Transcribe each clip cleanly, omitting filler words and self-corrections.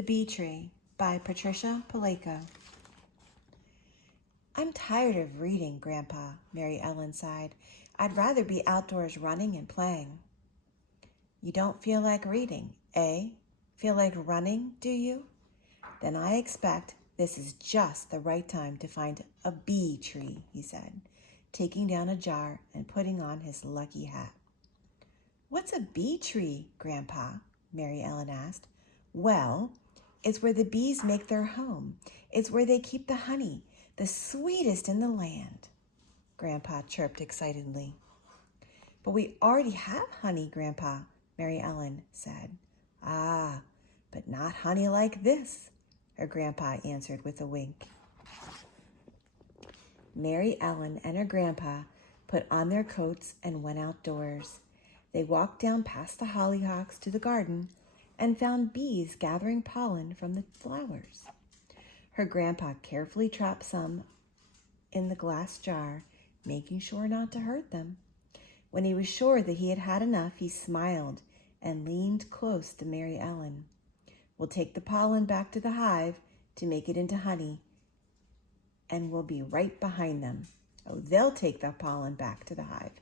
The Bee Tree by Patricia, Polacco. I'm tired of reading, Grandpa, Mary Ellen sighed. I'd rather be outdoors running and playing. You don't feel like reading, eh? Feel like running, do you? Then I expect this is just the right time to find a bee tree, he said, taking down a jar and putting on his lucky hat. What's a bee tree, Grandpa? Mary Ellen asked. Well, it's where the bees make their home. It's where they keep the honey, the sweetest in the land, Grandpa chirped excitedly. But we already have honey, Grandpa, Mary Ellen said. Ah, but not honey like this, her grandpa answered with a wink. Mary Ellen and her grandpa put on their coats and went outdoors. They walked down past the hollyhocks to the garden and found bees gathering pollen from the flowers. Her grandpa carefully trapped some in the glass jar, making sure not to hurt them. When he was sure that he had had enough, he smiled and leaned close to Mary Ellen. We'll take the pollen back to the hive to make it into honey, and we'll be right behind them. Oh, they'll take the pollen back to the hive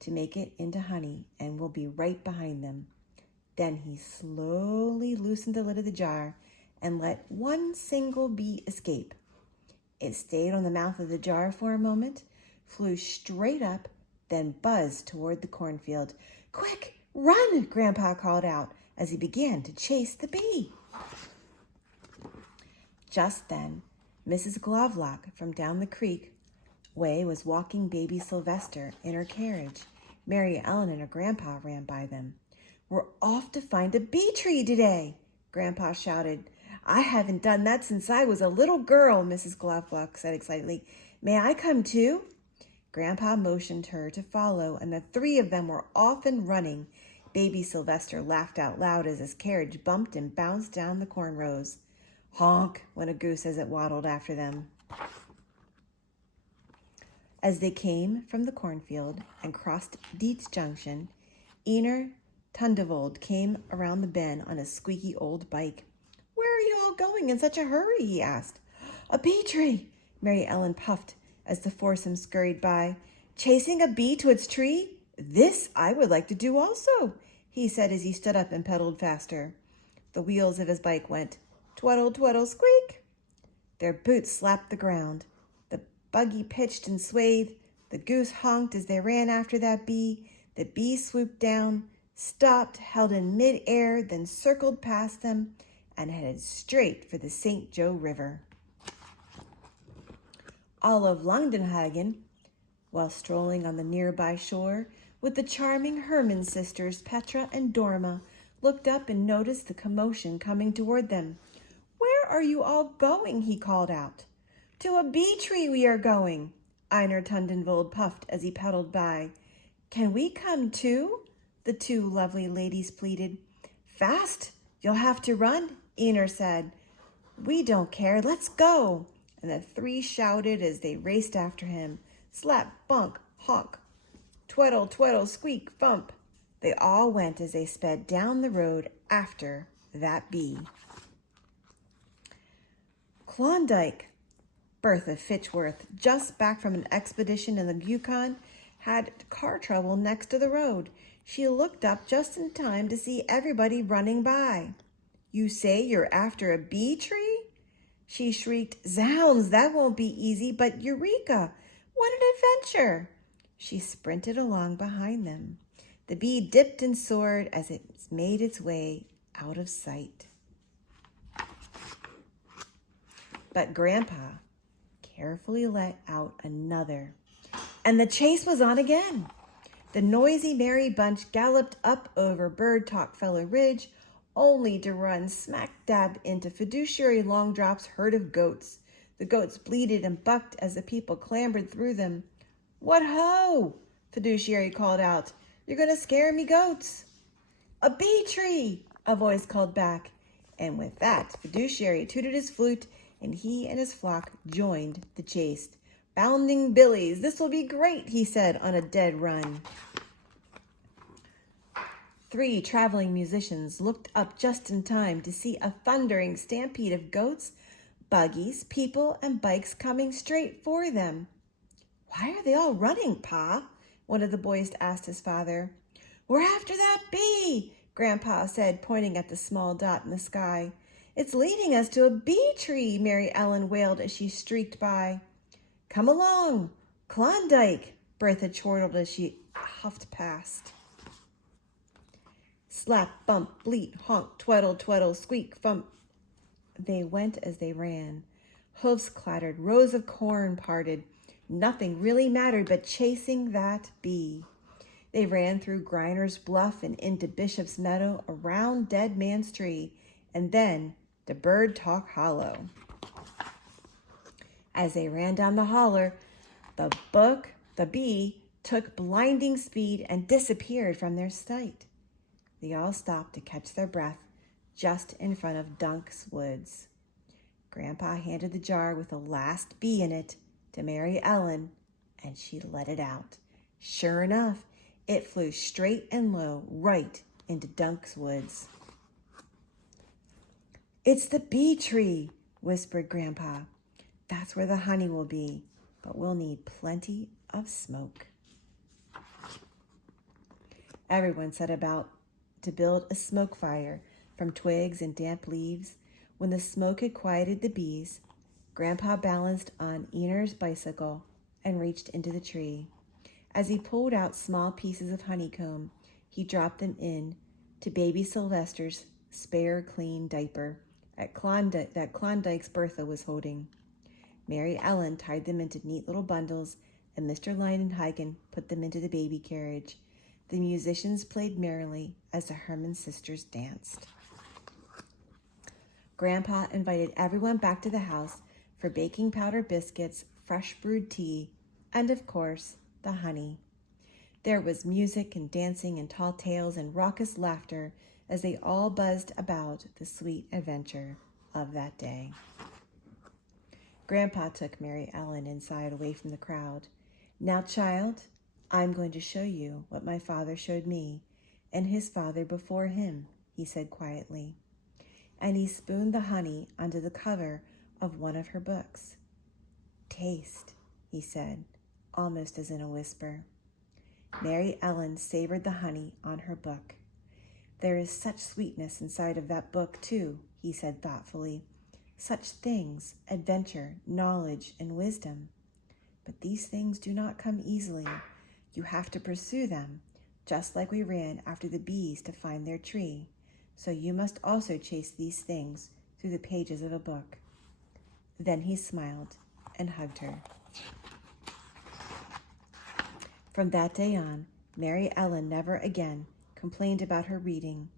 to make it into honey, and we'll be right behind them. Then he slowly loosened the lid of the jar and let one single bee escape. It stayed on the mouth of the jar for a moment, flew straight up, then buzzed toward the cornfield. Quick, run, Grandpa called out as he began to chase the bee. Just then, Mrs. Glovelock from down the creek way was walking baby Sylvester in her carriage. Mary Ellen and her grandpa ran by them. We're off to find a bee tree today, Grandpa shouted. I haven't done that since I was a little girl, Mrs. Glovelock said excitedly. May I come too? Grandpa motioned her to follow, and the three of them were off and running. Baby Sylvester laughed out loud as his carriage bumped and bounced down the corn rows. Honk, went a goose as it waddled after them. As they came from the cornfield and crossed Dietz Junction, Einar Tundevold came around the bend on his squeaky old bike. Where are you all going in such a hurry? He asked. A bee tree, Mary Ellen puffed as the foursome scurried by. Chasing a bee to its tree? This I would like to do also, he said as he stood up and pedaled faster. The wheels of his bike went twaddle, twaddle, squeak. Their boots slapped the ground. The buggy pitched and swayed. The goose honked as they ran after that bee. The bee swooped down, stopped, held in mid-air, then circled past them and headed straight for the St. Joe River. Olive Langenhagen, while strolling on the nearby shore with the charming Herman sisters Petra and Dorma, looked up and noticed the commotion coming toward them. Where are you all going? He called out. To a bee tree we are going, Einar Tundenvold puffed as he pedaled by. Can we come too? The two lovely ladies pleaded. Fast, you'll have to run, Einar said. We don't care, let's go. And the three shouted as they raced after him. Slap, bunk, honk, twaddle, twaddle, squeak, thump. They all went as they sped down the road after that bee. Klondike. Bertha Fitchworth, just back from an expedition in the Yukon, had car trouble next to the road. She looked up just in time to see everybody running by. You say you're after a bee tree? She shrieked. Zounds, that won't be easy, but Eureka! What an adventure! She sprinted along behind them. The bee dipped and soared as it made its way out of sight. But Grandpa carefully let out another, and the chase was on again. The noisy merry bunch galloped up over Bird Talk Fellow Ridge, only to run smack dab into Fiduciary Longdrop's herd of goats. The goats bleated and bucked as the people clambered through them. What ho! Fiduciary called out. You're going to scare me, goats. A bee tree, a voice called back. And with that, Fiduciary tooted his flute, and he and his flock joined the chase. Bounding billies, this will be great, he said on a dead run. 3 traveling musicians looked up just in time to see a thundering stampede of goats, buggies, people, and bikes coming straight for them. "Why are they all running, Pa?" one of the boys asked his father. "We're after that bee," Grandpa said, pointing at the small dot in the sky. "It's leading us to a bee tree," Mary Ellen wailed as she streaked by. "Come along, Klondike," Bertha chortled as she huffed past. Slap, bump, bleat, honk, twaddle, twaddle, squeak, thump. They went as they ran. Hoofs clattered, rows of corn parted. Nothing really mattered but chasing that bee. They ran through Griner's Bluff and into Bishop's Meadow, around Dead Man's Tree, and then to Bird Talk Hollow. As they ran down the holler, the bee took blinding speed and disappeared from their sight. They all stopped to catch their breath just in front of Dunk's Woods. Grandpa handed the jar with the last bee in it to Mary Ellen, and she let it out. Sure enough, it flew straight and low right into Dunk's Woods. "It's the bee tree," whispered Grandpa. "That's where the honey will be, but we'll need plenty of smoke." Everyone set about to build a smoke fire from twigs and damp leaves. When the smoke had quieted the bees, Grandpa balanced on Ener's bicycle and reached into the tree. As he pulled out small pieces of honeycomb, he dropped them in to baby Sylvester's spare clean diaper that Klondike's Bertha was holding. Mary Ellen tied them into neat little bundles, and Mr. Leinenhagen put them into the baby carriage. The musicians played merrily as the Herman sisters danced. Grandpa invited everyone back to the house for baking powder biscuits, fresh brewed tea, and, of course, the honey. There was music and dancing and tall tales and raucous laughter as they all buzzed about the sweet adventure of that day. Grandpa took Mary Ellen inside away from the crowd. "Now, child, I'm going to show you what my father showed me and his father before him," he said quietly. And he spooned the honey onto the cover of one of her books. "Taste," he said, almost as in a whisper. Mary Ellen savored the honey on her book. "There is such sweetness inside of that book, too," he said thoughtfully. "Such things, adventure, knowledge, and wisdom. But these things do not come easily. You have to pursue them, just like we ran after the bees to find their tree. So you must also chase these things through the pages of a book." Then he smiled and hugged her. From that day on, Mary Ellen never again complained about her reading.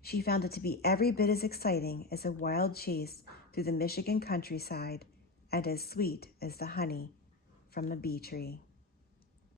She found it to be every bit as exciting as a wild chase through the Michigan countryside and as sweet as the honey from the bee tree.